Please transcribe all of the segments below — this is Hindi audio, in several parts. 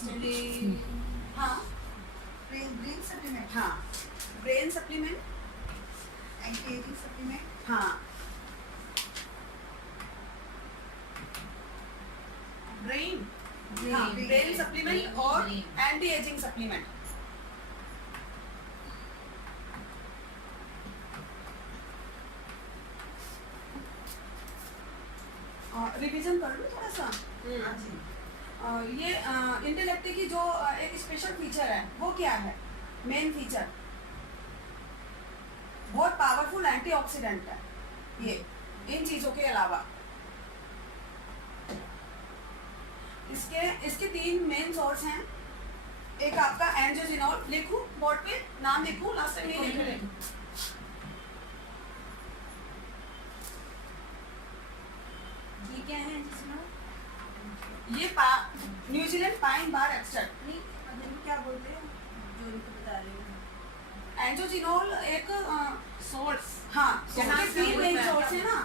हाँ ब्रेन सप्लीमेंट, हाँ brain supplement, anti ageing supplement, हाँ ब्रेन, हाँ ब्रेन सप्लीमेंट और एंटी एजिंग सप्लीमेंट। रिवीजन कर लो थोड़ा सा। ये इंटेलेक्ट की जो एक स्पेशल फीचर है वो क्या है? मेन फीचर बहुत पावरफुल एंटीऑक्सीडेंट है ये, इन चीजों के अलावा इसके तीन मेन सोर्स हैं। एक आपका एंजियोजेनोल, लिखूं बोर्ड पे नाम लिखूं, लास्ट टाइम नहीं लिखे थे। ये क्या है एंजियोजेनोल? ये न्यूजीलैंड पाइन बार एक्सट्रैक्ट। नहीं मतलब क्या बोलते हैं जो इनको बता रहे हो? एंजियोजेनोल एक सोर्स, हाँ जहाँ इसके से तीन मेन होता है। सोर्स है ना।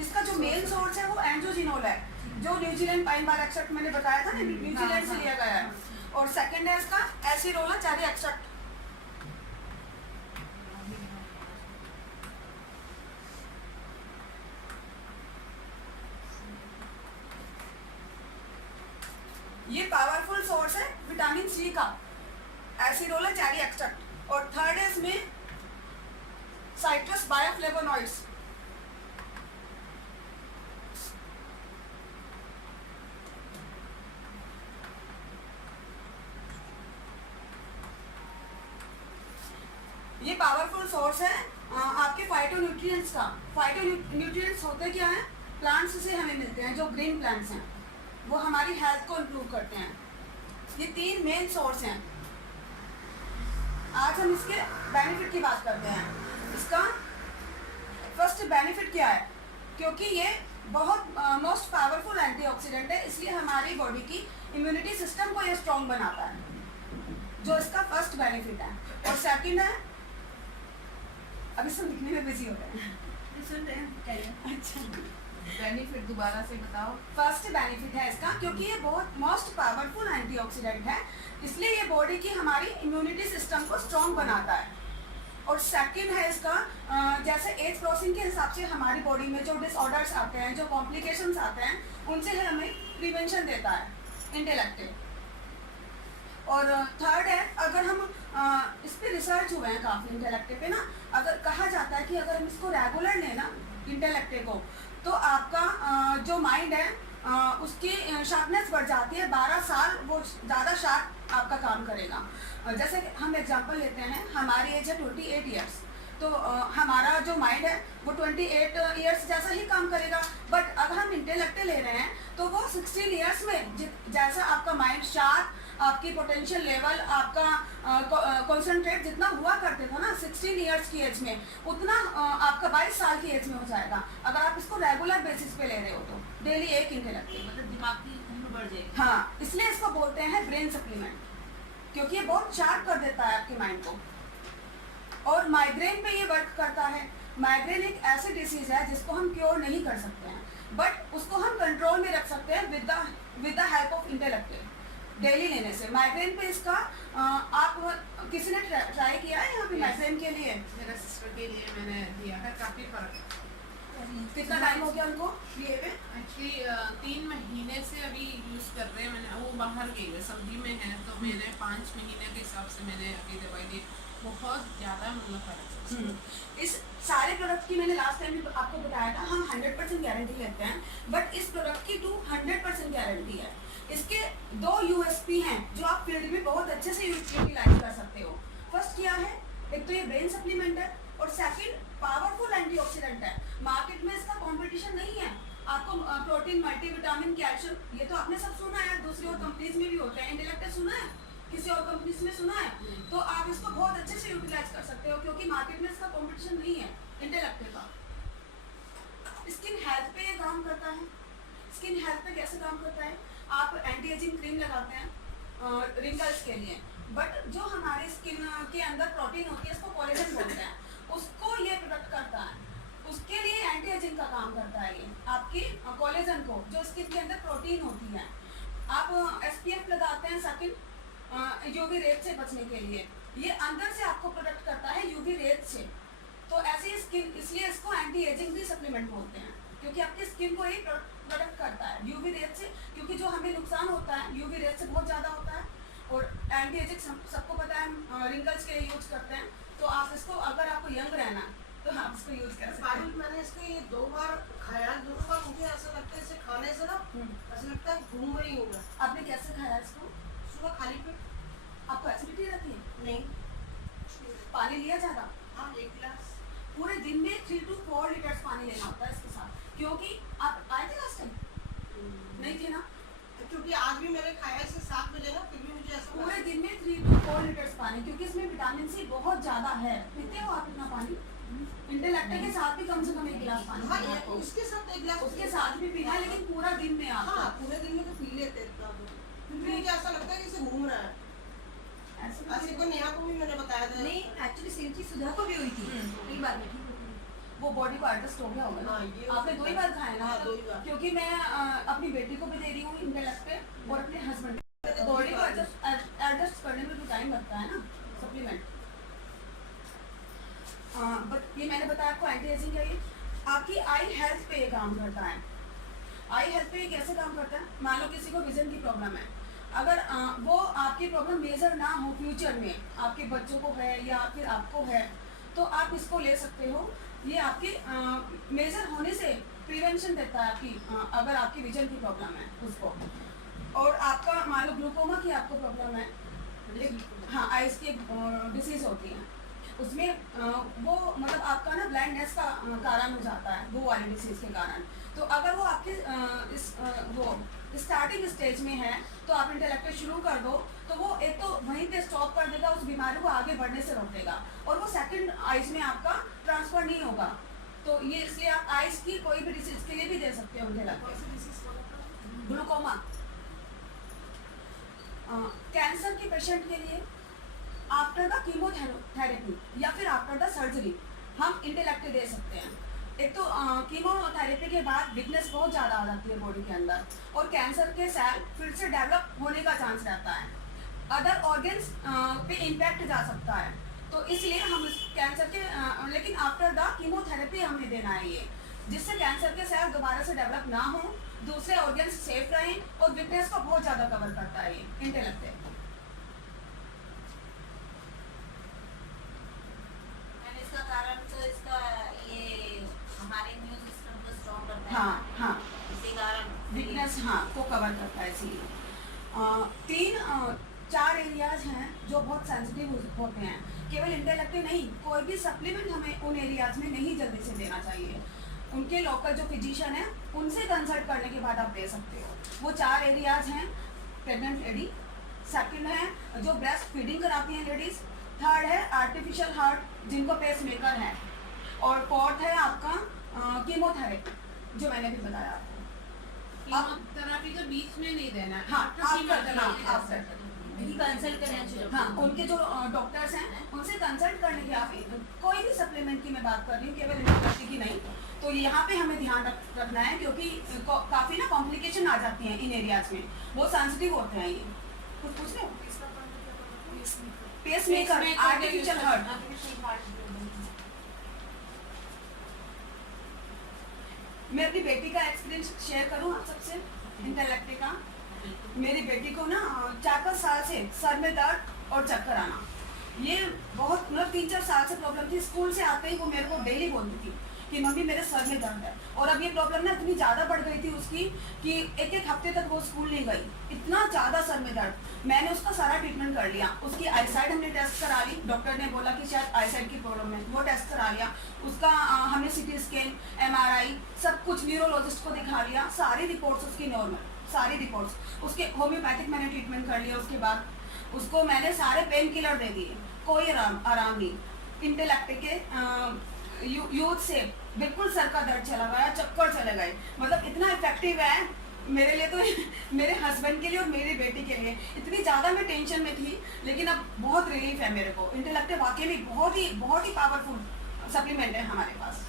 इसका जो मेन सोर्स है वो एंजियोजेनोल है, जो न्यूजीलैंड पाइन बार एक्सट्रैक्ट मैंने बताया था ना, न्यूजीलैंड से लिया गया है। और सेकंड है इसका एसिरोला चेरी एक्सट्रैक्ट। ये पावरफुल सोर्स है विटामिन सी का, एसिरोला चेरी एक्सट्रैक्ट। और थर्ड है इसमें साइट्रस बायोफ्लेवोनॉइड्स। ये पावरफुल सोर्स है आपके फाइटोन्यूट्रिएंट्स का। फाइटोन्यूट्रिएंट्स होते क्या हैं? प्लांट्स से हमें मिलते हैं, जो ग्रीन प्लांट्स हैं वो हमारी हेल्थ को इम्प्रूव करते हैं। ये तीन मेन सोर्स हैं। आज हम इसके बेनिफिट की बात करते हैं। इसका फर्स्ट बेनिफिट क्या है? क्योंकि ये बहुत मोस्ट पावरफुल एंटीऑक्सीडेंट है, इसलिए हमारी बॉडी की इम्यूनिटी सिस्टम को ये स्ट्रॉन्ग बनाता है, जो इसका फर्स्ट बेनिफिट है। और सेकंड है, अभी सब लिखने में बिजी हो रहे हैं, सुन रहे हैं क्या? अच्छा बेनिफिट दोबारा से बताओ। फर्स्ट बेनिफिट है इसका क्योंकि ये बहुत मोस्ट पावरफुल एंटीऑक्सीडेंट है, इसलिए ये बॉडी की हमारी इम्यूनिटी सिस्टम को स्ट्रॉन्ग बनाता है। और सेकंड है इसका जैसे एज क्रॉसिंग के हिसाब से हमारी बॉडी में जो डिसऑर्डर्स आते हैं, जो कॉम्प्लिकेशंस आते हैं, उनसे हमें प्रिवेंशन देता है इंटेलेक्टिव। और थर्ड है, अगर हम इस पे रिसर्च हुए हैं काफ़ी इंटेलेक्टिव पे ना, अगर कहा जाता है कि अगर हम इसको रेगुलर लेना इंटेलेक्टिव को, तो आपका जो माइंड है उसकी शार्पनेस बढ़ जाती है। 12 साल वो ज़्यादा शार्प आपका काम करेगा। जैसे हम एग्जांपल लेते हैं, हमारी एज है 28 ईयर्स, तो हमारा जो माइंड है वो 28 ईयर्स जैसा ही काम करेगा। बट अगर हम इंटेलेक्ट ले रहे हैं तो वो 16 ईयर्स में जैसा आपका माइंड शार्प, आपकी पोटेंशियल लेवल, आपका कंसंट्रेट जितना हुआ करते था ना 16 ईयर्स की एज में, उतना आपका 22 साल की एज में हो जाएगा, अगर आप इसको रेगुलर बेसिस पे ले रहे हो तो। डेली एक इंटेलेक्ट, मतलब दिमाग की उम्र बढ़ जाएगी। हाँ, इसलिए इसको बोलते हैं ब्रेन सप्लीमेंट, क्योंकि ये बहुत शार्प कर देता है आपके माइंड को। और माइग्रेन पे ये वर्क करता है। माइग्रेन एक ऐसी डिसीज है जिसको हम क्योर नहीं कर सकते हैं, बट उसको हम कंट्रोल में रख सकते हैं with the help of intellect daily लेने से। माइग्रेन पे इसका आप किसी ने ट्राई किया है यहाँ पे माइग्रेन के लिए? मेरा सिस्टर के लिए मैंने दिया है, काफ़ी फर्क। कितना टाइम हो गया उनको लिए हुए? एक्चुअली 3 महीने से अभी यूज़ कर रहे हैं। मैंने वो बाहर गई है, सऊदी में है, तो मैंने 5 महीने के हिसाब से मैंने अभी दवाई दी। बहुत ज़्यादा मतलब फर्क है। इस सारे प्रोडक्ट की मैंने लास्ट टाइम भी आपको बताया था, हम 100% गारंटी लेते हैं, बट इस प्रोडक्ट की 200% गारंटी है। इसके 2 USP हैं जो आप फील्ड में बहुत अच्छे से यूटिलाइज कर सकते हो। फर्स्ट क्या है? एक तो ये ब्रेन सप्लीमेंट है, और सेकंड पावरफुल एंटीऑक्सीडेंट है। मार्केट में इसका कंपटीशन नहीं है। आपको प्रोटीन, मल्टीविटामिन, कैल्शियम, ये तो आपने सब सुना है, दूसरी और कंपनीज में भी होता है। इंटेलेक्ट सुना है? किसी और कंपनीज में सुना है? तो आप इसको बहुत अच्छे से यूटिलाइज कर सकते हो, क्योंकि मार्केट में इसका कंपटीशन नहीं है इंटेलेक्ट का। स्किन हेल्थ पे ये काम करता है। स्किन हेल्थ पे कैसे काम करता है? आप एंटी एजिंग क्रीम लगाते हैं रिंकल्स के लिए, बट जो हमारी स्किन के अंदर प्रोटीन होती है, इसको कोलेजन बोलते हैं, उसको ये प्रोडक्ट करता है। उसके लिए एंटी एजिंग का काम करता है ये, आपकी कोलेजन को, जो स्किन के अंदर प्रोटीन होती है। आप SPF लगाते हैं सेकंड यूवी रेज से बचने के लिए। ये अंदर से आपको प्रोटेक्ट करता है यूवी रेज से। तो ऐसी स्किन, इसलिए इसको एंटी एजिंग भी सप्लीमेंट बोलते हैं, क्योंकि आपकी स्किन को ये प्रोटेक्ट करता है यूवी रेज से। क्योंकि जो हमें नुकसान होता है यूवी रेज से बहुत ज़्यादा होता है। और एंटी एजिंग सबको पता है, हम रिंकल्स के लिए यूज करते हैं। तो आप इसको, अगर आपको यंग रहना तो आप इसको यूज कर सकते हैं। मैंने इसको ये 2 बार खाया, दोनों बार मुझे ऐसा लगता है इसे खाने से ना ऐसा लगता है घूम रही हूँ मैं। आपने कैसे खाया इसको? सुबह खाली पेट। आपको एसिडिटी रहती है? नहीं। पानी लिया ज़्यादा? हाँ, 1 गिलास। पूरे दिन में 3 to 4 लीटर्स पानी लेना होता है इसके साथ। क्योंकि आप आए थे लास्ट टाइम? नहीं थे ना? क्योंकि आज भी मैंने खाया इसे 7 बजे ना, फिर भी मुझे ऐसा पूरे दिन में 3 to 4 लीटर्स पानी, क्योंकि इसमें विटामिन सी बहुत ज़्यादा है। पीते हो आप इतना पानी? इंटेलेक्टा के साथ भी कम से कम 1 गिलास पानी हाँ, पीना है आपको। इसके साथ 1 गिलास उसके साथ भी पीना है, लेकिन पूरा दिन में आप हाँ, पूरे दिन में तो पी लेते हैं इतना तो। फिर मुझे ऐसा लगता है कि इसे घूम रहा है। ऐसे को नेहा को भी मैंने बताया था। नहीं, एक्चुअली सेम चीज सुधा को भी हुई थी। एक बार में ठीक हो गई। वो बॉडी को एडजस्ट हो गया होगा ना। हाँ, ये आपने 2 ही बार खाया ना? हाँ, 2 ही बार। क्योंकि मैं अपनी बेटी को भी दे रही हूँ इंटेलेक्ट पे और अपने हस्बैंड मैंने को। 2 बॉडी ही को बार। एडजस्ट करने में तो टाइम लगता है ना, सप्लीमेंट। बट ये मैंने बताया आपको एंटी एजिंग का ये आपकी आई हेल्थ पे ये काम करता है। आई हेल्थ पे ये कैसे काम करता है? मान लो किसी को विजन की प्रॉब्लम है, अगर वो आपकी प्रॉब्लम मेजर ना हो फ्यूचर में, आपके बच्चों को है या फिर आपको है, तो आप इसको ले सकते हो। ये आपकी मेजर होने से प्रिवेंशन देता है आपकी, अगर आपकी विजन की प्रॉब्लम है उसको। और आपका मान लो ग्लूकोमा की आपको प्रॉब्लम है, हाँ आइज की डिसीज होती है, उसमें वो मतलब आपका ना ब्लाइंडनेस का कारण हो जाता है वो वाली डिसीज के कारण। तो अगर वो आपके वो स्टार्टिंग स्टेज में है तो आप इंटेलेक्ट शुरू कर दो, तो वो एक तो वहीं पे स्टॉप कर देगा, उस बीमारी को आगे बढ़ने से रोक देगा, और वो सेकंड आइज में आपका ट्रांसफर नहीं होगा। तो ये इसलिए आप आइज की कोई भी डिसीज के लिए भी दे सकते हो इंटेलेक्ट। ग्लूकोमा, कैंसर के पेशेंट के लिए आफ्टर द कीमोथेरेपी या फिर आफ्टर द सर्जरी हम इंटेलेक्ट दे सकते हैं। एक तो कीमोथेरेपी के बाद वीकनेस बहुत ज़्यादा आ जाती है बॉडी के अंदर, और कैंसर के सेल फिर से डेवलप होने का चांस रहता है, अदर ऑर्गन्स पे इम्पैक्ट जा सकता है। तो इसलिए हम कैंसर के लेकिन आफ्टर द कीमोथेरेपी हमें देना है ये, जिससे कैंसर के सेल दोबारा से डेवलप ना हो, दूसरे ऑर्गन्स सेफ रहें, और वीकनेस को बहुत ज़्यादा कवर करता है ये इंटेलेक्ट। इसका कारण तो इसका ये हमारे इम्यून सिस्टम को स्ट्रॉन्ग करता है। हाँ हाँ, इसी कारण वीकनेस हाँ को कवर करता है। इसीलिए 3-4 एरियाज हैं जो बहुत सेंसिटिव होते हैं। केवल इंटेलेक्ट नहीं, कोई भी सप्लीमेंट हमें उन एरियाज में नहीं जल्दी से देना चाहिए। उनके लोकल जो फिजिशियन है उनसे कंसल्ट करने के बाद आप दे सकते हो। वो 4 एरियाज हैं: प्रेग्नेंट लेडी, सेकंड है जो ब्रेस्ट फीडिंग कराती हैं लेडीज, थर्ड है आर्टिफिशियल हार्ट जिनको पेस मेकर है, और फोर्थ है आपका कीमोथेरेपी जो मैंने भी बताया आपको। कीमोथेरेपी तो बीच में नहीं देना है। हाँ, आफ्टर after, कीमोथेरेपी हाँ, दे सकते हैं। कंसल्ट करना चाहिए। हाँ, उनके जो डॉक्टर्स हैं उनसे कंसल्ट करने के आप कोई भी सप्लीमेंट की मैं बात कर रही हूँ, केवल इंटेलेक्ट की नहीं। तो यहाँ पे हमें ध्यान रखना है, क्योंकि काफ़ी ना कॉम्प्लिकेशन आ जाती हैं इन एरियाज में, बहुत सेंसिटिव होते हैं ये। कुछ पूछ रहे हो? Pacemaker, artificial heart. मैं अपनी बेटी का एक्सपीरियंस शेयर करूँ आप सबसे इंटेलेक्ट का। मेरी बेटी को ना 4-5 साल से सर में दर्द और चक्कर आना, ये बहुत मतलब 3-4 साल से प्रॉब्लम थी। स्कूल से आते ही वो मेरे को डेली बोलती थी कि मम्मी मेरे सर में दर्द है, और अब ये प्रॉब्लम ना इतनी ज़्यादा बढ़ गई थी उसकी कि 1-1 हफ्ते तक वो स्कूल नहीं गई, इतना ज़्यादा सर में दर्द। मैंने उसका सारा ट्रीटमेंट कर लिया, उसकी आईसाइट हमने टेस्ट करा ली, डॉक्टर ने बोला कि शायद आईसाइट की प्रॉब्लम है, वो टेस्ट करा लिया उसका। हमने CT स्कैन, MRI सब कुछ न्यूरोलॉजिस्ट को दिखा लिया, सारी रिपोर्ट्स उसकी नॉर्मल, सारी रिपोर्ट्स। उसके होम्योपैथिक मैंने ट्रीटमेंट कर लिया, उसके बाद उसको मैंने सारे पेन किलर दे दिए, कोई आराम नहीं। इंटेलेक्ट के यूथ से बिल्कुल सर का दर्द चला गया, चक्कर चले गए, मतलब इतना इफेक्टिव है मेरे लिए तो मेरे हस्बैंड के लिए और मेरी बेटी के लिए। इतनी ज़्यादा मैं टेंशन में थी, लेकिन अब बहुत रिलीफ है मेरे को। इंटेलेक्ट वाकई में बहुत ही पावरफुल सप्लीमेंट है हमारे पास।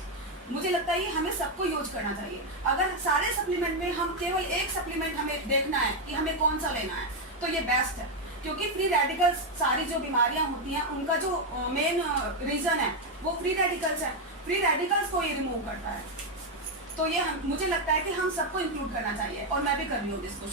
मुझे लगता है ये हमें सबको यूज करना चाहिए। अगर सारे सप्लीमेंट में हम केवल एक सप्लीमेंट हमें देखना है कि हमें कौन सा लेना है, तो ये बेस्ट है, क्योंकि फ्री रेडिकल्स सारी जो बीमारियां होती हैं उनका जो मेन रीजन है वो फ्री रेडिकल्स है। फ्री रेडिकल्स को ये रिमूव करता है। तो ये मुझे लगता है कि हम सबको इंक्लूड करना चाहिए, और मैं भी कर रही हूँ इसको।